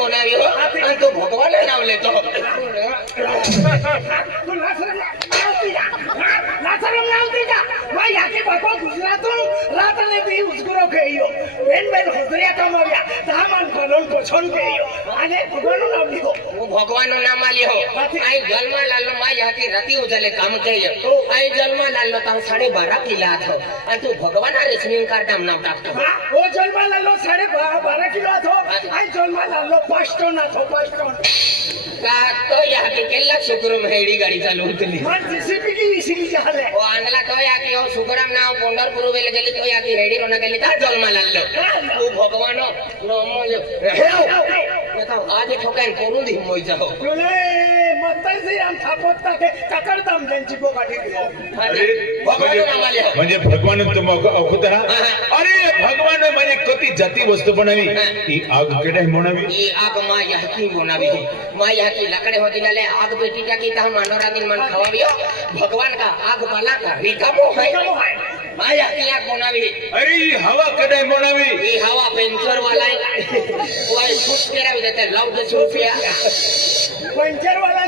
બોલાવ્યો અને તું ભગવાનનું નામ લેતો ભગવાનનું નામ આલ્યો આઈ જન્મ લાલો માય હાથી રતી ઉજલે કામ કર્યો આઈ જન્મ લાલો તા 12.5 કિલા હતો અને તું ભગવાન આ રેશમિંગ કાર્ડ નામ ટાકતો ઓ જન્મ લાલો 12.5 કિલો હતો આઈ જન્મ લાલો 5 ટન હતો 5 ટન કા તો યાકી કેટલા શુક્ર મેડી ગાડી ચાલુ ઉતલી મન જીસીપી की इसीलिए चाले ओ आंगला तो याकी ओ शुक्रम ना पंढरपुर वेले गेली तो याकी रेडी रोना गेली ता जन्म लालो तू भगवानो नाम लो आज ठोकान कोणू दी मोई जाओ बोले मत्तय से हम थापत्ता के तकडदाम त्यांची बोगाटी भगवान नाम आले म्हणजे भगवान तुम अखुतरा अरे भगवान म्हणजे कती जाती वस्तू बनावी ई आग केडे बनावी ई आग मा याकी बनावी मा याकी लकड़े होती नाले आग पेटी का की ता मनोरा दिन मन खवावियो भगवान का आग वाला का रिकामो है मा याकी आग बनावी अरे ई हवा केडे बनावी ई हवा पेंचर वाला वाई खुश करावी देते लाउड सोफिया पंचर वाला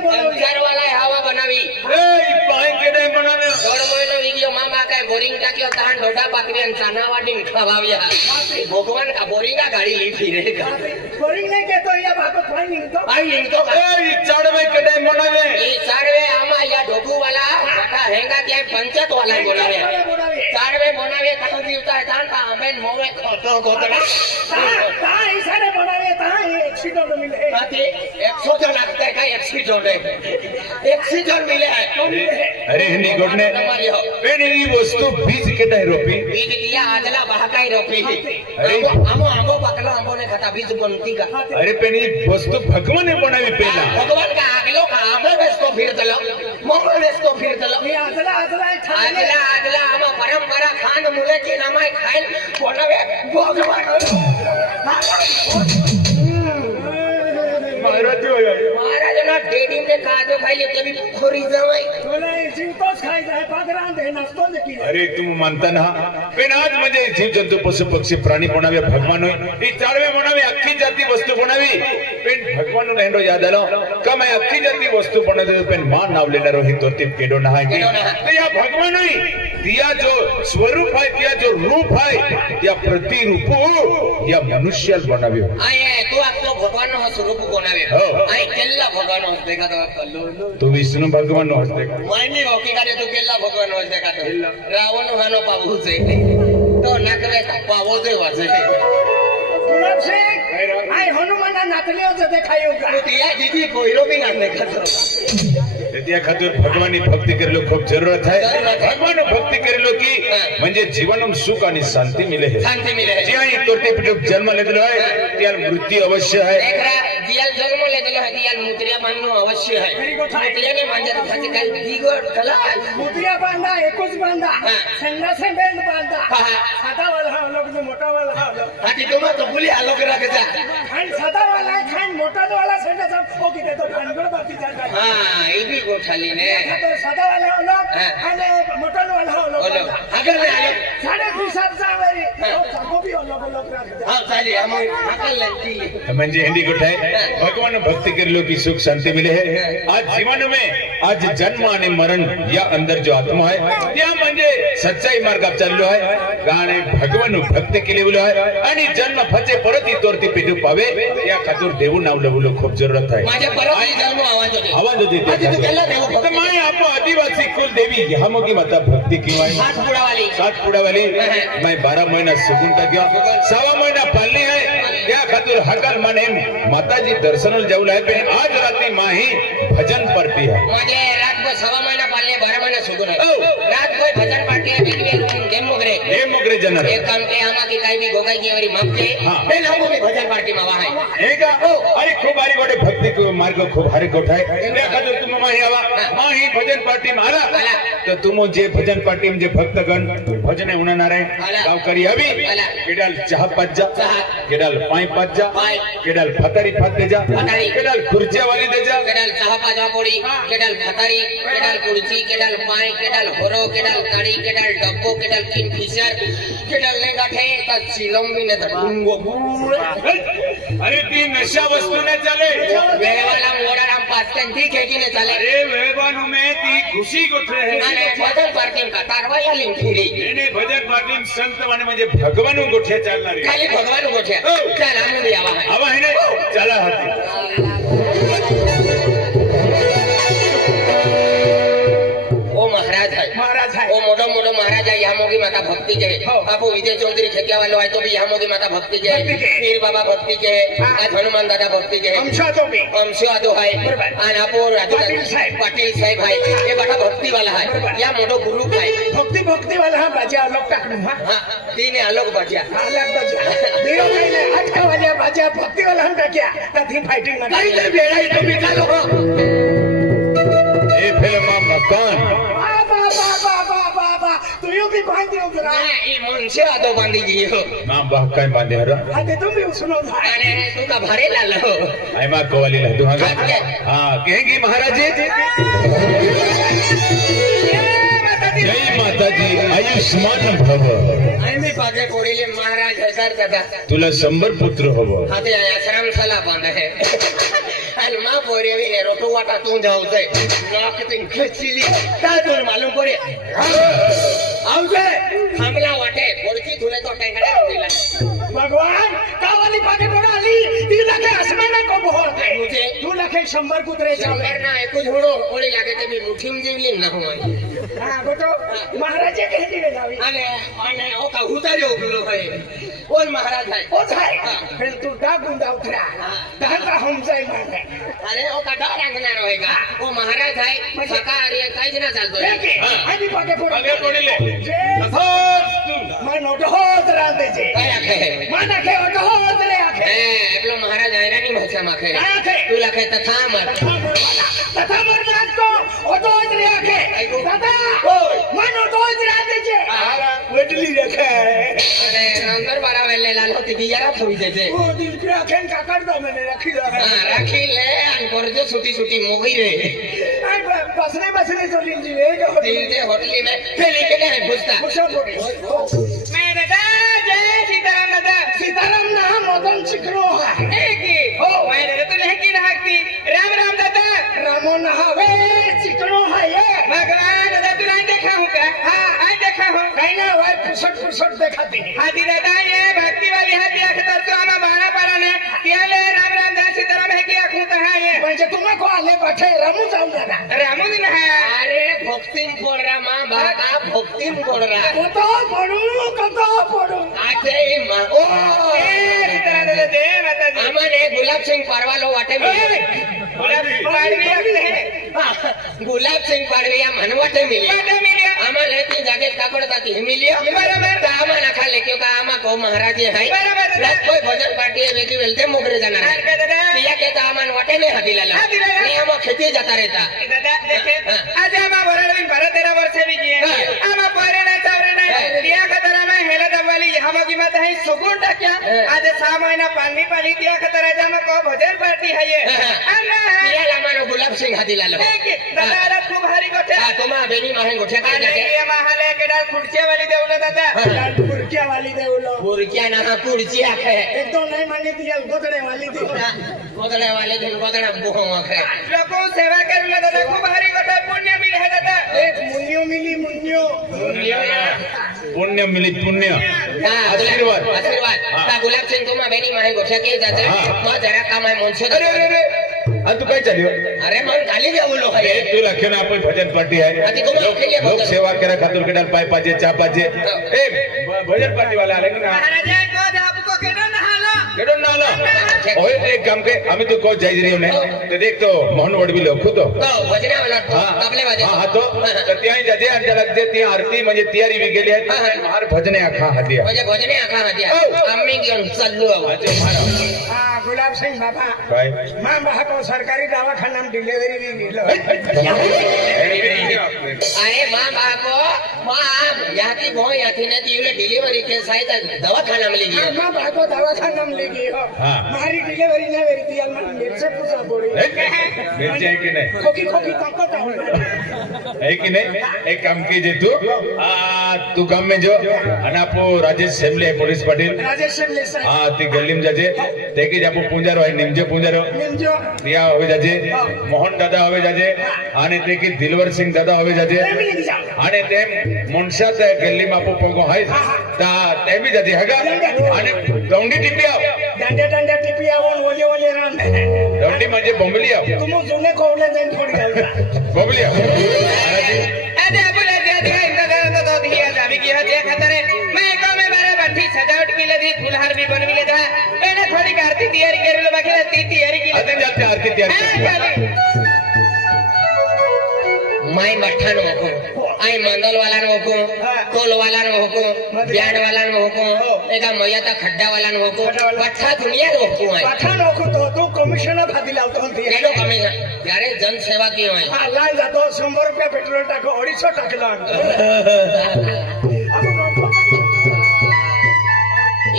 हवा बनावी ए ई पाय केडे बनावे दौड़ मोयनो वीडियो मामा काय बोरिंग टाक्यो तान डोडा पाकवी अन साना वाडी खवाविया भगवान का बोरिंग का गाड़ी ली फिरेगा बोरिंग नहीं के तो या बात फाइनिंग तो ए ई चाड़वे केडे बनावे ई चाड़वे आमा या डोगू वाला बटा हेंगा त्या पंचायत वाला बोलावे चाड़वे बनावे कतो जीवता है तान का अमेन मोवे खतो गोतड़ा ता इसारे बनावे ता एक्सीडेंट मिले आते 100 जन लगता है का एक्सीडेंट मिले है अरे हिंदी गोडने पेन ई वस्तु बीज केडे रोपी बीज दिया आजला बहाकाई रोपी अरे आमो पकलो आमो ने खाता बीज बनती का अरे पेन ई वस्तु भगवान ने बनावी पहला भगवान का आगलो का आमो बेसको फिर दलो मोमो बेसको फिर दलो ये आजला आजला आमा परंपरा खान मुले की नमाय खाइल बोलावे भगवान महाराज ना डेडी ने काजो खाइले तभी खोरी जवाई बोले जिंतोच खाई जाए पागरान दे नसतो देखी अरे तुम मानता ना पेन आज म्हणजे जीव जंतु पशु पक्षी प्राणी बनावे भगवान होय ई चारवे बनावे अख्खी जाती वस्तू बनावी पेन भगवान नो हेंडो याद आलो का मैं अख्खी जाती वस्तु बनावे पेन मान नाव लेनारो ही तो तीन केडो ना है तो या भगवान होय दिया जो स्वरूप है दिया जो रूप है या प्रतिरूप या मनुष्य बनावे आए तू आपको भगवान नो स्वरूप बनावे आए केल्ला भगवान हो देखा तो लो तू विष्णु भगवान नो हस्ते मायनी होकी करे तू केल्ला भगवान हो देखा तो रावण हानो पावू छे तो नकवे पावो जे वाजे गुलाब सिंह आई हनुमान नातले जो देखायो का तिया दीदी कोइरो भी ना देखा त्या खातर भगवाननी भक्ती करेलो खूप जरूरत आहे भगवान भक्ती करेलो की म्हणजे जीवनम सुख आणि शांती मिले है शांती मिले है जे आई तोरते पिटक जन्म लेदलो आहे त्याला मृत्यू अवश्य आहे एकरा दियाल जन्म लेदलो है दियाल मुत्रिया माननो अवश्य है मुत्रिया ने मांजर खाती काय दिगोड कला मुत्रिया बांधा एकच बांधा संगा संबंध बांधा सादा वाला लोग जो मोटा वाला हाती तुम तो बोली आलो करा के जा आणि सादा वाला खान मोटा वाला संगा सब ओके ते तो भानगड बाकी जाता हां ये भी गोठाली ने तो सादा वाला लोग आणि मोटा वाला लोग अगर में आलो साडे 20 जावेरी जागो भी लोग राखते हां चाली हम अकल लगती म्हणजे हिंदी गोठ आहे भगवान भक्ती करेलो की सुख शांती मिले है आज जीवन में आज जन्म आणि मरण या अंदर जो आत्मा है त्या म्हणजे सच्चाई मार्गात चाललो आहे गाणे भगवान भक्ती केली बोलो आहे आणि जन्म फचे परत इतोरती पेटू पावे या खातर देव नाव लवलो खूप जरूरत आहे माझे परत जन्म आवाज होते तर माय आपो आदिवासी कुल देवी हमोगी माता भक्ती किंवा सातपुड़ा वाली मैं 12 महीना सुगुन का गया 6 महीना पालनी है त्या खातिर हकल माने माताजी दर्शन जाऊ लाय पे आज रात्री माही भजन पड़ती है माझे रात को 6 महीना पालने 12 महीना सुगुन है रात को भजन पार्टी है बिग गेम मोगरे जनर एक काम के आमा की काई भी गोगाई की वाली मापते बे लोगों में भजन पार्टी में वहां है एका अरे खूब बारी गोटे भक्ति को मार्ग खूब हरे गोठाय त्या खातिर तुम माही आवा माही ही भजन पार्टी में आला आला. तर तुम जे भजन पार्टी में जे भक्तगण भजने होणार आहे आला. गावकरी हवी आला. केडाल चहा पाच जा चहा. केडाल पाय पाच जा पाय. केडाल फतारी फात दे जा फतारी. केडाल खुर्च्या वाली दे जा केडाल चहा पाजवा पोळी केडाल फतारी केडाल कुर्ची केडाल पाय केडाल होरो केडाल काडी केडाल डब्बो केडाल किंगफिशर केडाल ने गाठे का चिलंबी ने डुंगो अरे ती नशा वस्तु ने चले वेळेवाला मोडा राम पाचकन ठीक है कि ने चाले अरे वेबानु में ती खुशी गोठे અને है ભજન પાર્ટી का कारवाई लिंक फिरी એને ભજન પાર્ટી में संत वाणी म्हणजे भगवान गोठे चालणार खाली भगवान गोठे ચાલ આમ બી આવા હે आवा है ने चला हाती ओ महाराज है महाराज है ओ मोटो मोटो महाराज है यहाँ मोगी माता भक्ति के हो. बापू विजय चौधरी खेतिया वालो है तो भी यहाँ मोगी माता भक्ति के भक्ति के. पीर बाबा भक्ति के हाँ. आज हनुमान दादा भक्ति के हमशा तो भी हमसे आदो है बरोबर. आणि आपो राजू पाटील साहेब. पाटील साहेब है ये बड़ा भक्ति वाला है बरोबर. या मोटो गुरु है भक्ती भक्ती वाला हा बाजा लोक टाकणं हा हाँ तीन आलोक बचिया अलग बाजा देव नाही अटका वाल्या बाजा भक्ती वाला हम टाक्या त्यात फाइटिंग काही तर बेड़ा तुम्ही चालो हो ए फिल्म मकान तू यू भी बांध दियो जरा नाही मनसे आदो बांधी गई हो मां बाह काय बांधे हर आते तुम भी सुनो अरे तू का भारे लाल हो आई मां कोवाली ला तू हां क्या? हां कहेंगी महाराज जी जय माता जी आयुष्मान भव आम्ही पागे कोडीले महाराज हजार दादा तुला 100 पुत्र हव हाते आश्रम सला बांध है आणि मा पोरेवी ने रोटो वाटा तू जाऊ दे नाक तीन खचिली ता तुला मालूम पडे आवजे थांबला वाटे पोरची तुले तो टेंगडा दिला भगवान कावाली पाके बोला आली ती लखे आसमान को बहुत है मुझे तू लखे 100 कुत्रे शंकर ना एकू झोडो ओळी लागे ते मी मुठीम जेवली ना हो हां बेटो महाराज के कहती वे जावी અને અને ઓ કા ઉતાર્યો ઉગલો હોય ઓલ મહારાજ થાય ओ થાય फिर तू डा गुंडा उतरा दादा हम जाई माने અરે ઓ કા ડર આગના रहेगा ઓ મહારાજ થાય સકા અરે કાઈ જ ના ચાલતો देखे आनी पाके बोला आगे पडले जे मैं नोट हो जरा दे जे કયા ખે माना के ओट हो जरे आखे એ એટલો મહારાજ આયરાની ભાષામાં ખે કયા ખે તું લખે તથા મર तथा मरनाथ को ओटो जरे आखे दादा मन ओटो जरा दे जे वेटली रखे અને નંબર બારા વેલે લાલો તી બીજારા થોઈ દે છે ओ दिल के आखेन का कर दो मैंने रखी दो है હા રાખી ले અને કરજો છૂટી છૂટી મોગી રે बसने तो दिल जी एक દિલ જે હોટલી મે પેલી કે ને પૂછતા खुशा पड़ी મે દાદા જય સીતારામ દાદા सीताराम ना मदन चिकनो है की हो મે દાદા તો લેકી રાખતી રામ રાम દાદા रामो नहावे चिकनो है ये भगवान दादा तू नहीं देखा हूँ क्या हाँ नहीं देखा हूँ कहीं ना वो पुसट दिखाती है हाथी दादा ये भक्ति वाली हाथी आखतर तो आमा बाणा पाड़ा ने क्या ले राम राम जय सीताराम है कि आखूं तो है ये म्हणजे तुम्हा को आले पाठे रामू जाऊन दादा रामू दिन है अरे भक्ति में पड़ रहा माँ बाबा भक्ति में पड़ रहा कतो पडू आते ही माँ ओ सीताराम दादा जय माता जी अमन एक गुलाब सिंह परवालो वाटे मिले गुलाब सिंह पाडविया मनवाटे मिले आमा लेती जागे कापडताती मिलियो बरोबर तर आमा नखा लेक्यो का आमा को महाराज है बरोबर प्लस कोई भजन पार्टी है वेगी वेलते मोगरे जाणार तिया के ता आमा वाटे ने हदिलाला ने आमा खेती जाता रहता दादा देखे आज आमा वरळवीन 12-13 वर्ष बी गए आमा पोरे ना चावरे ना तिया खतरा में हेला दवाली यहाँ मगी मत है सुगुन टाक्या आज 6 महीना पानी पाली तिया खतरा जामा को भजन पार्टी है ये तिया लामानो गुलाब सिंह हदिलाला दादा आला खूप भारी गोठे हा तुम्हा बेनी माहे गोठ्या काय आणि जागे ये महाले केडाल खुर्च्या वाली देवला दादा पुरक्या वाली देवलो पुरक्या ना पुरची आखे एक तो नहीं मानी थी गोदड़े वाली थी गोदडे वाले दिन गोदडा बुहो आखे लोगों सेवा करूला दादा खूप भारी गोठे पुण्य मिले है दादा एक मुन्यो मिली मुन्यो पुण्य मिली पुण्य आशीर्वाद आशीर्वाद का गुलाब सिंह तुम्हा बेनी माहे गोठ्या के जाते मग जरा काम आहे मनसे अरे अरे अरे आ तू काय चालियो अरे मन खाली जाऊलो अरे है तू लखे ना आपण भजन पार्टी आहे आधी तुम्हाला केली आहे लोक भजन. सेवा करा खातूर केडाल पाय पाजे चहा पाजे ए भजन पार्टी वाला आले की ना महाराज को आपको केडा नहाला केडो ना आला ओए एक काम के आम्ही तू को जाई रही ने तो देख तो मोहन वडवी लोक तो तो भजने वाला आपले वाजे हा तो तर त्याही जाते आणि त्याला जे ती आरती म्हणजे तयारी बी गेली आहे महार भजने आखा हाती म्हणजे भजने आखा हाती आम्ही घेऊन चाललो आहोत आहे हाँ गुलाबसिंग बाबा काय मा बाको सरकारी दवाखान्यात डिलिव्हरी बी गेलो अरे माँ बाको माँ याती भो याती ने ती डिलीवरी के साइड दवाखाना में ले गया मा बाको दवाखान्यात लई गयो हाँ। मारी डिलिव्हरी ने वेरी ती अलमन मिरचे पूजा बोली मिरची आहे की नाही खोकी खोकी ताकत आहे है कि नहीं एक काम कीजिए तू गाम में जो અને આપો રાજેશ સેમલે પોલીસ પાટીલ राजेश शिंदे साहेब હા તે ગલીમ જાજે તે કે આપો પૂંજારો હોય નિમજે પૂંજારો निमजो ત્યાં હવે જાજે મોહન દાદા હવે જાજે અને તે કે દિલવર સિંહ દાદા હવે જાજે ફેમિલી જાવ અને તેમ મોનસાત ગલીમ આપો પગો હાય તા તે બી જાજે હગા અને દौंडी ટીપી આવ दांडे दांडे टिपी आवून ओले ओले राम દौंडी म्हणजे બોંબલી આવ तुम जुने कोवले जाईन थोडी घालता બોંબલી આવ મહારાજી अरे बोले दे इंदा तो दो दिया जावी की है देख खतरे मैं को में बारे बठी सजावट की ले दी फूलहार भी बनवी ले था मैंने थोड़ी आरती तैयारी कर लो बाकी ती तैयारी की आता जाते आरती तयारी माई मठान होको आई मंदल वाला होको कोल वाला होको ब्यान वाला होको एका मयता खड्डा वाला होको बठा दुनिया होको है पाठा नको तो तू कमिशनर खाती लावतो म्हणते केलो कमी यारे जन सेवा की होय हा लाल जातो 100 रुपया पेट्रोल टाको 250 टाकला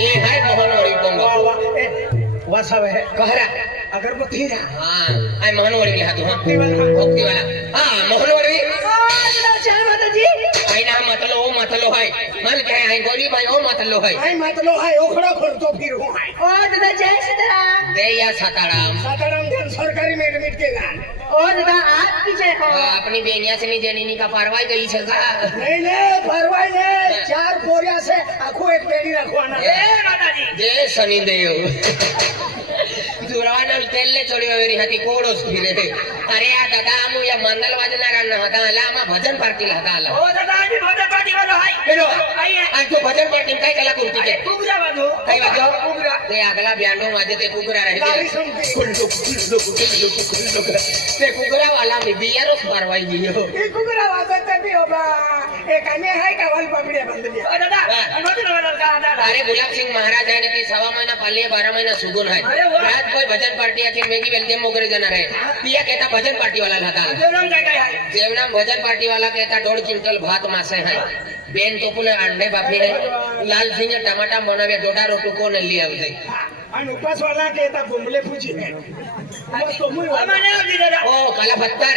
ये है मोहनवरी पोंगो वासावे है कहरा अगरबत्ती रा हां आई मोहनवरी ले हाथो हां भक्ति वाला हां मोहनवरी जय माता जी आई ना मतलो है मन कहे आई गोरी भाई ओ मतलो है आई मतलो है ओखड़ा खोलतो फिर हूं है ओ दादा जय सीताराम दे या साताराम साताराम देन सरकारी में एडमिट के गान ओ दादा आप की जय हो अपनी बेनिया से नहीं देनी का पारवाई गई छे का नहीं नहीं परवाई नहीं 4 पोरिया से आखो एक पेड़ी रखवाना ए माता जी जय शनिदेव जुरावनल तेलने चोरी वेरी हती कोडोस फिरे अरे आ दादा आमु या मंगल वाजनारा न हता आला आमा भजन पार्टी ला हता आला ओ दादा जी भजन पार्टी वालो है हेलो आई है आज तो भजन पार्टी काय कला कुर्ती के कुगरा वालो काय वाजो कुगरा ते अगला ब्यांडो वाजे ते कुकरा गाली रहे सुनती ते कुकरा वाला में बियारो परवाई दियो ये कुगरा वाजत भी होबा एक आने है का वाल पकड़े बंद लिया ओ दादा अनोती नवर का दादा अरे गुलाब सिंह महाराज आने की 1.5 महीना पहले 12 महीना सुगुन है अरे वाह। रात कोई भजन पार्टी आती मेगी वेलते मोगरे जना रहे पिया कहता भजन पार्टी वाला लाता जो नाम काय काय है जेवना भजन पार्टी वाला कहता 1.5 क्विंटल भात मासे है बेन तो पुले अंडे बाफी है लाल सिंह टमाटा बनावे डोडा रोटू को ने लिया उसे आणि उपास वाला कहता बुमले पूजी है बस तो मुई माने आजी दादा ओ काला पत्थर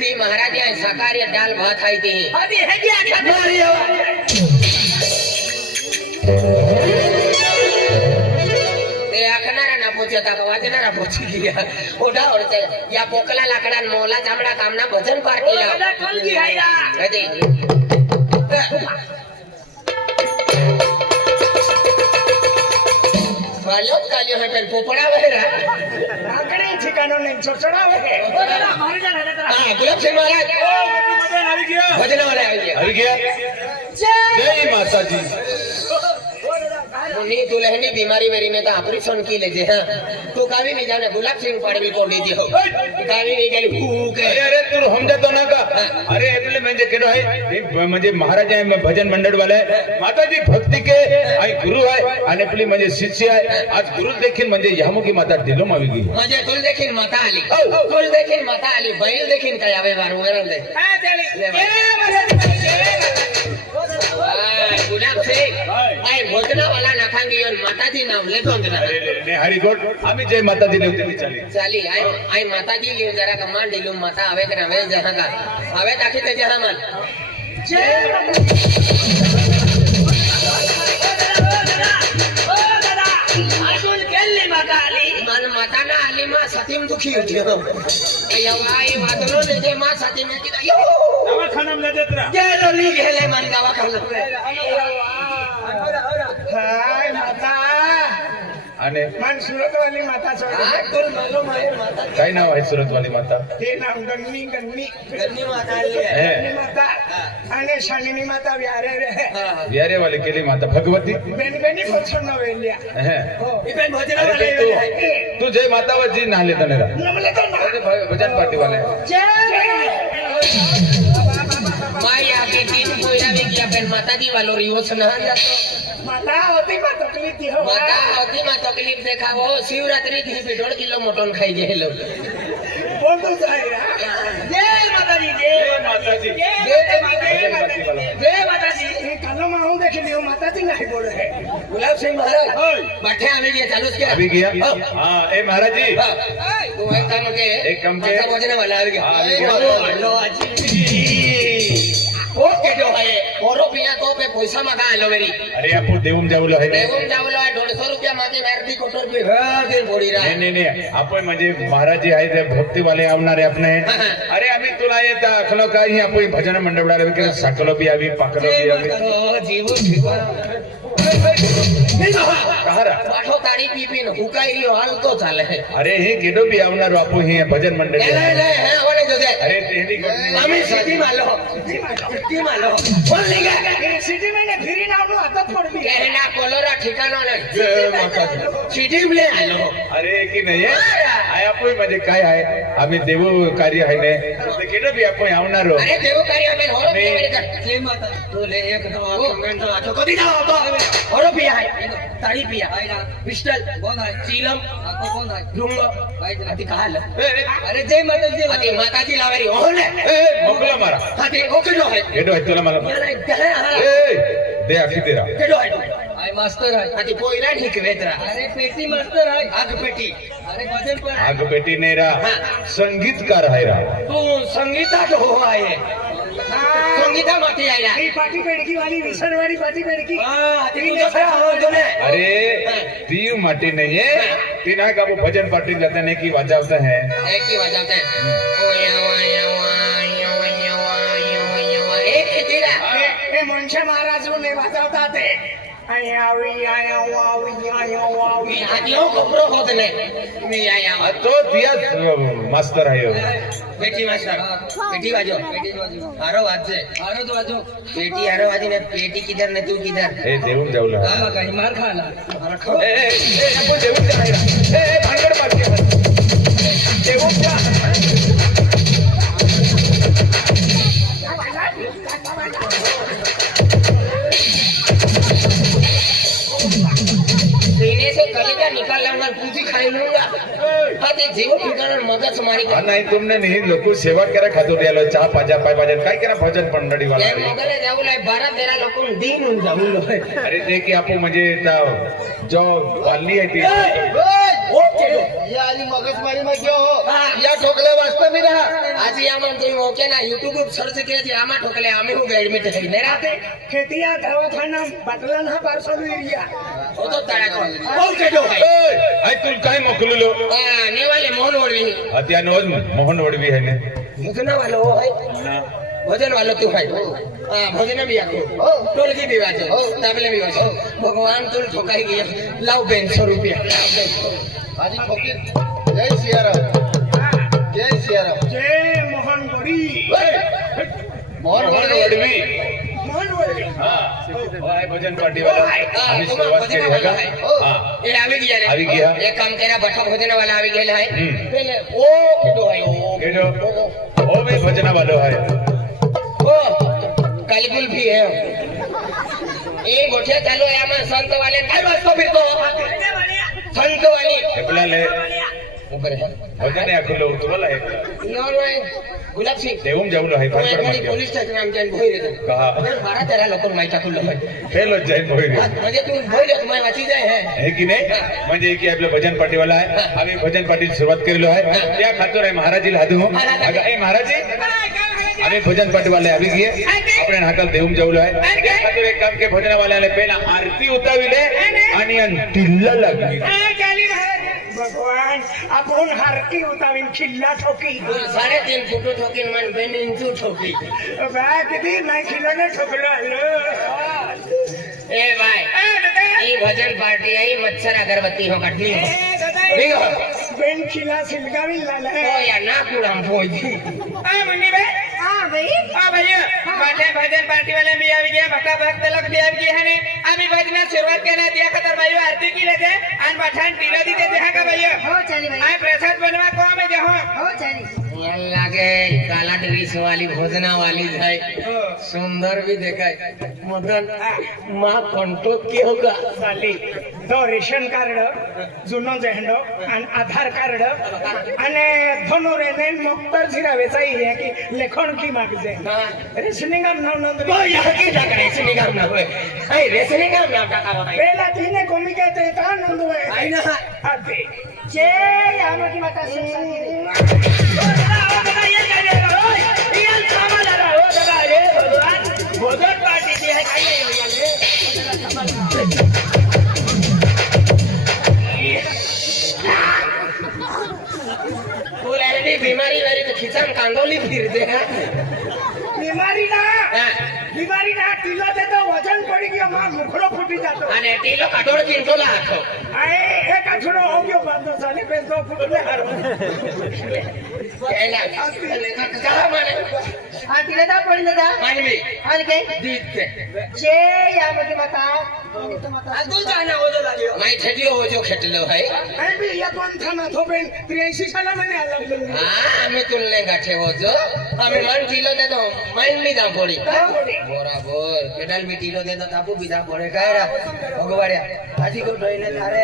ती महाराज आहे शाकाहारी दाल भात आहे ती आजी है क्या खाती ते आखणारा ना पोचता का वाजणारा पोची लिया ओढा ओढते या पोकला लाकडान मोला चामडा कामना भजन पार्टी ला दादा कल की है या कधी कालियो है पर पोपड़ा वगैरह आकडे ठिकाणो नाही चोचडावे है ओ दादा मारे जा दादा हां गुलाब सिंह महाराज ओ मधन આવી ગયો भजन वाला आ गया આવી ગયા જય માતાજી मुन्नी तू लहनी बीमारी मेरी ने तो ऑपरेशन की ले जे हां तू कावी नहीं जाने गुलाब सिंह पड़वी को दी हो कावी नहीं गेली भूक अरे अरे तू समजतो ना का अरे એટલે म्हणजे केलो आहे म्हणजे महाराज आहे भजन मंडळ वाले माताजी भक्ती के आई गुरु आहे आणि आपली म्हणजे शिष्य आहे आज गुरु देखील म्हणजे यामुखी माता दिलोम આવી गई म्हणजे कुल देखील माता आली कुल देखील माता आली बैल देखील काय आवे वार वरण दे हां चली ले बाई. गुलाब सिंह आई भोजना वाला नाखांगी और माताजी नाम ले दोंगना ने हरी गोड आम्ही जय माताजी लेवते चाली चाली आई माताजी लियो जरा का मान दिलू माता आवे के आवे जहां का आवे ताकि ते जहां मन जय ओ दादा अजून केली माता आली मन माता ना आली मा सतीम दुखी होती हो या आई वादलो ने जे मा सतीम की यो दवाखान्यात जत्रा गेलो ली गेले मन गावा खाल्लं हाय माता आणि मन सुरत वाली माता हां तुल मालूम आहे माता काय नाव आहे सुरत वाली माता ते नाव गन्नी गन्नी गन्नी माता आली आहे हे गन्नी माता आणि शालिनी माता व्यारे रे यारे वाली केली माता भगवती बेनी बेनी प्रसन्न वेल्या हे हो इथे भोजना अरे वाले तू जय मातावर जी नाले तनेरा नमले तो ना भजन पार्टी वाले जय माई आके तीन कोयला में किया पेन માતાજી વાલો રીવોસ ના જાતો માતા હોતી માં તકલીફ થી હો માતા આવતીમાં તકલીફ દેખાવો શિવરાત્રી થી 1.5 કિલો મટન ખાઈ જાય લોકો બોલતું જાય જય માતાજી જય માતાજી જય માતાજી જય માતાજી એ કાલોમાં હું દેખી લ્યો માતાજી નાહી બોલે છે ગુલાબસિંહ મહારાજ બાઠે આવી ગયા ચાલુ છે આવી ગયા હા એ મહારાજી તું એક કામ કે માતા ભોજન વાલા આવી ગયા આવી ગયા. લો આજી ઓ કેજો હે ઓરો પિયા તો પે પૈસા માં કા લોવેરી અરે આપો દેવું જાવલો હે ને દેવું જાવલો 150 રૂપિયા માંથી મારતી કોટર पे दिन बोडी रहा नहीं नहीं नहीं आपण म्हणजे महाराज जी आहे ते भक्ती वाले आवणारे आपने अरे आम्ही तुला येत अखलो काही आपण भजन मंडळ वाले की साकलो बी आवी पाकलो बी आवी जीव जीवा कहारा પાઠો તાળી પી પી ને હુકાઈ રહ્યો હાલ તો ચાલે अरे हे केडो बी आवणारो आपण हे भजन मंडळ લે લે હે ઓને જોજે अरे तेनी करनी અમે સિટી માં લો સિટી માં લો બોલ ની ગયા એ સિટી મેને ફીરી નાવનું આદત પડવી કેના કોલોરા ઠिकाणो ને જય માતાજી સિટી લે આલો अरे की नाही आहे आपण म्हणजे काय आहे आम्ही देव कार्य आहे ने ते केडो बी आपण आवणारो અરે દેવો કાર્ય અમે હોરો ને. જય માતાજી તો લે એક તો કમેન્ટ તો આજો કદી જાવ તો હોરો પિયા હે તાળી પિયા પિસ્ટલ કોણ હે ચીલમ આ કોણ હે ડુંગો આતી કાલ અરે જય માતાજી આતી માતાજી લાવેરી ઓલે मोकला मारा આતી ઓકેજો હે केडो आहे तुला मला ए दे आखी तेरा કેડો હે આય માસ્ટર હે આતી પોઈરા ઠીક વેતરા અરે પેટી માસ્ટર હે આગ પેટી અરે ભજન પર आग पेटी नाही रा संगीतकार आहे रा તું સંગીતા તો હોય સંગીતા માંથી આયા એ પાટી પેડકી વાળી વિસર વાળી પાટી પેડકી હા આતી તું દસરા हो ને अरे तीव माटी नहीं है तीन का वो भजन पार्टी जाते नहीं की बजावता है एक ही बजाते हैं ओया ओया ओया ओया ओया एक ही तेरा એ મનસા મહારાજ ને વાજાવતા તે અહીંયા આવી આદિઓ કપરો હોત ને મી આયા तो दिया मास्टर आहे हो. બેટી માસ્ટર બેટી વાજો હારો વાજે હારો તો વાજો બેટી હારો વાજી ને પેટી કિધર ને તું કિધર ए देऊन जाऊला આમાં કઈ માર ખાલા ए आपण देऊन जा आहे रा ए भांगड मारते देऊन जा सीने से कलेजा निकाल लूंगा पूंजी खाई लूंगा आते जीव ठिकाना मगज मारी हा नाही तुमने नहीं लोक सेवा करा खातो द्यालो चहा पाजा पाय पाजा काय करा भजन मंडळी એ वाला મોગલે જાવું લાય 12-13 લોકો દીન જાવું લો अरे ते की आपण म्हणजे ता जो वाली आहे ती ઓકે या आली मगजमारी માં ગયો या ठोकले वास्तव में रहा आज यामन तुम ओके ना YouTube पर सर्च किया जी आमा ठोकले आम्ही हूं एडमिट है ने राते ખેતિયા દવાખાના બાટલાના પાર્સલ એરિયા वो तो ताड़ा को ओके जो है आय तू काय मोकललो हां ने वाले मोहन वडवी અત્યાર નો મોહન વડવી है ने भजन वालो है भजन वालो तू है हां भजन भी आको टोलकी भी वाजो तबले भी वाजो भगवान तुम ठोकाई गया लाओ 200 रुपया लाओ 200 આજી ફકીર જય સિયારામ જય સિયારામ જય મોહન વડી મોહન વડવી મોહન વડી હા ઓય ભજન પાર્ટી વાला अभी शुरुआत की हैगा हां ये आवी गया रे આવી ગયા. एक काम करा भट्टा भोजन वाला आवी गेला है हम्म. पहले ओ कितो है ओ केडो ओ भी भजना वालो है ओ कालीकुल भी है ये गोठे चालू है आमा संत वाले काय वाजतो फिरतो संत वाली एपला ले ऊपर है भजन आखलो तुला एक नो नो गुलाब सिंह देऊन जाऊलो है तो भांगड एक मारते पोलीस स्टेशन आमच्या भोई रे कहा 12-13 लोक माहिती टाकलो है फेलो जैन भोई रे म्हणजे तू भोई तुम्हाला वाची जाय है है की नाही म्हणजे की आपलं भजन पार्टी वाला आहे आम्ही भजन पार्टी सुरुवात केलेलो आहे त्या खातर आहे महाराजी लादू ए महाराजी आम्ही भजन पार्टी वाले आवी गए આપણે હાકલ દેવું જવું आहे त्या खातर एक काम के भजन वाल्याने पहिला आरती उताविले आणि टिल्ला लागली ભગવાન આપણું હારતી ઉતાવીને ખિલ્લા ઠોકી 3.5 ફૂટ ઠોકીને મને 2 ઇંચ ઠોકી બા કીધી ના ખિલ્લાને ઠોકલો ए भाई ये भजन पार्टी आई मच्छर अगरबत्ती हो कटनी हो ठीक हो બેન ખિલ્લા સિલગાવી લાલે ओ या ना पूरा भोजी આ મુન્ની ભાઈ હા ભાઈ આ ભાઈ માથે ભજન પાર્ટી વાले भी આવી ગયા ભક્તા ભક્ત लोग भी આવી ગયા है आम्ही भजना सुरुवात करना दिया खतर भाई आरती की लेते आणि पठाण टीला दी देते हा का भाई हो चाली भाई आय प्रसाद बनवा को आम्ही जहो हो चाली ये लागे काला ड्रेस वाली भोजना वाली है सुंदर भी देखाय मदन माँ कंटो के होगा चाली तो रेशन कार्ड जुनो झेंडो आणि आधार कार्ड आणि धनुर ने मुक्तर झिरावेचा आहे की लेखन की मागजे रेशनिंग नाव नोंदणी तो यहाँ की टाका रेशनिंग काम ना होय हाय रेशनिंग काम ना टाका होय पहिला तिने कोमी काय ते का नोंदवे हाय ना अबे जे यामकी माता भोजन पार्टी की है बोल ऐसी बीमारी वाली तो खिचन कांदोली फिरते हैं बीमारी ना टिलो दे तो वजन पड़ी गयो मां मुखड़ो फूटी जातो અને ટીલો કાઢોળ ચીંટો લાખો आए एक आछड़ो हो गयो बांधो साले पे तो फूटले हारो એલા કા માને आ टिले दा पड़ी दादा માનવી हाल के દીતે जे यामकी माता आ तू जाना हो तो लाग्यो માઈ ઠેટીઓ હોજો ખેટલો હે आई भी या कोण थाना थोपेन 83 साला मैंने अलग હા અમે તુલને ગાઠે હોજો અમે મન ટીલો દે તો માઈન લીધા પડી બરાબર કેડાલ મી ટીલો દે તો તાપુ બીધા પડે કાયરા ભગવાડ્યા આજી કો ડોઈને તારે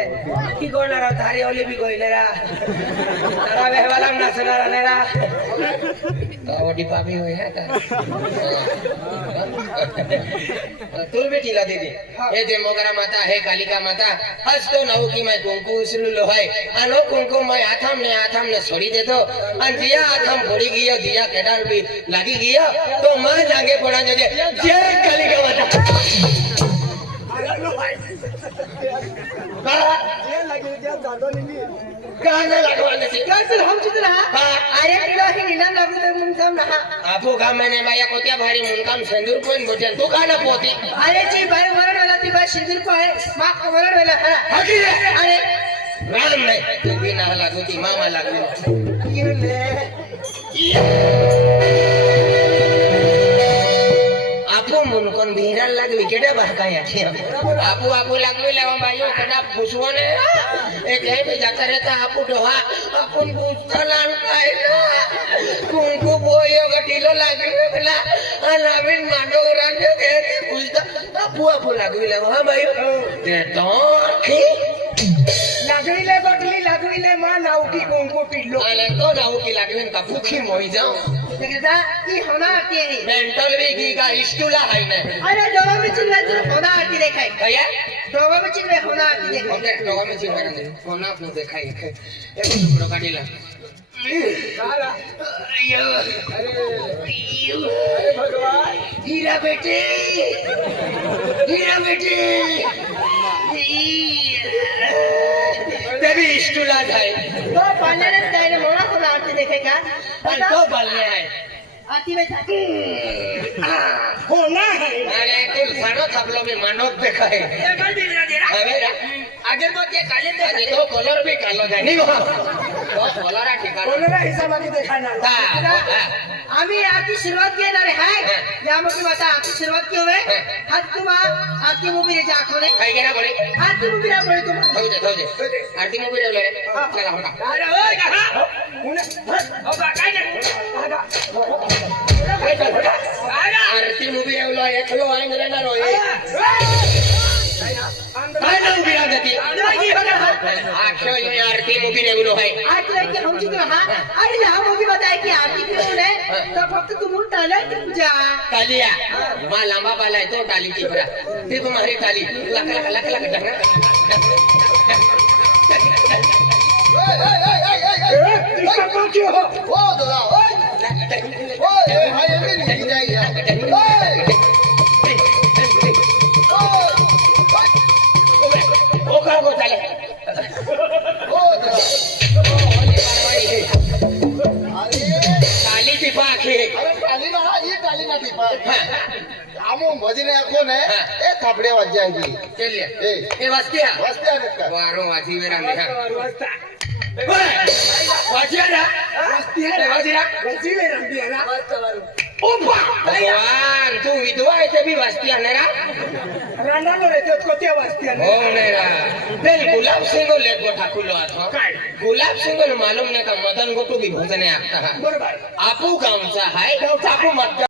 કી કોનારા તારે ઓલી બી કોઈલેરા તારા વેહવાલા ના સનારા નેરા કાવડી પામી હોય હે તા તુલ બી ટીલા દીદી એ જે મોગરા માતા હે કાલિકા માતા હસતો નવ કી મેં કુંકુ ઉસલુલો હોય આનો કુંકુ મેં આથામ ને છોડી દેતો અને દિયા આથામ પડી ગયો દિયા કેડાલ બી લાગી ગયો તો માં જાગે પડા જજે જય કાલિકા માતા ये लगे क्या दादो नहीं કાને લાગવાને છે कैसे हम चितला હા अरे टिलो ही निनाम लागू तो मुन काम ना આપો ગામને માયા કોત્યા ભારી મુનકામ સંદૂર કોઈન બોજન તું કાના પોતી अरे जी बार मरण वाला ती बात सिंदूर को है मां मरण वाला है હાકી રે अरे રામ નહીં તું બી ના લાગુ તી મામા લાગુ क्यों ले આપો મુનકોન ભીરા લાગવી કેડા બહકાયા છે આપો લાગવી લેવા ભાઈઓ કદા પૂછવો ને એ કહે ભી જાતા રહેતા આપો ડોહા આપન પૂછતા લાન કાયલા કુંકુ બોયો ગટીલો લાગવી પેલા આ લાવીન માંડો રાંધ્યો કે પૂછતા આપો લાગવી લેવા હા ભાઈઓ તે તો ખી लागवी ले मां नाव की कोंको टिलो આલે તો નાવું કી લાગવીન કા ભૂખી મોઈ જાઉં देखता ये होना आती है મેન્ટલ વીગી કા ઇસ્ટુલા હાઈ ને अरे डोवा में चिल्ला तो होना आती देखाई કયા डोवा में चिल्ला होना आती देखाई ઓકે ડોગા મે ચીવરા દે કોના આપનો દેખાય એક ટુકડો કાઢીલા अरे भगवान हीरा बेटे तेरी इष्टुला जाए तो पाले ने तेरे मोना होना आती देखेगा और तो बलने है आती में होना है अरे तुम सानो थपलो में मानो देखा है ये गलती मेरा तेरा अबे आगे तो के काले दे तो कलर भी कालो जाए नहीं वो तो कलर ठिकाना बोलना हिसाब आके दिखाना आम्ही आरती सुरुवात केणार आहे यामध्ये माता आरती सुरुवात की होवे हात तुम्हा आरती मूवी रे जाखोने काय केना बोले आरती मूवी रे बोले तुम जाऊ दे आरती मूवी रे बोले चला होता अरे ओय का हो का काय आरती मूवी रे बोले एकलो आंग रे ना रोए काय ना उभी राहते आखो ये आरती मूवी रे बोलो है आरती के हम जी हां अरे या मूवी बताए कि आरती क्यों है तो फक्त तुम टाले तुम जा तालिया मां लांबा बाला है तो टाली की भरा ते तुम्हारी टाली लक लक लक लक इसका कौन क्यों हो ओ दादा ओए ओए भाई ये नहीं जाएगा ओए ओ का को चले ओ दादा ताली की पाखे अरे टाली ना टीपा आमो भजने कोण आहे ए थापडे वाज जायची चलिए ए ये वस्तिया वस्ते आहेत का वारो वाजी मेरा ने वाजिया वाजिया भगवान तू विधवा आहे ते बी वस्तिया ने रा रांडालो रे तो कोत्या वाजते हो ने रा पेन गुलाब सिंग लेट गोठा खुलो आथो काय? गुलाब सिंग मालूम ने का मदन गोटू की भोजने आखता हा बरोबर आपू गावचा हाय आपू मत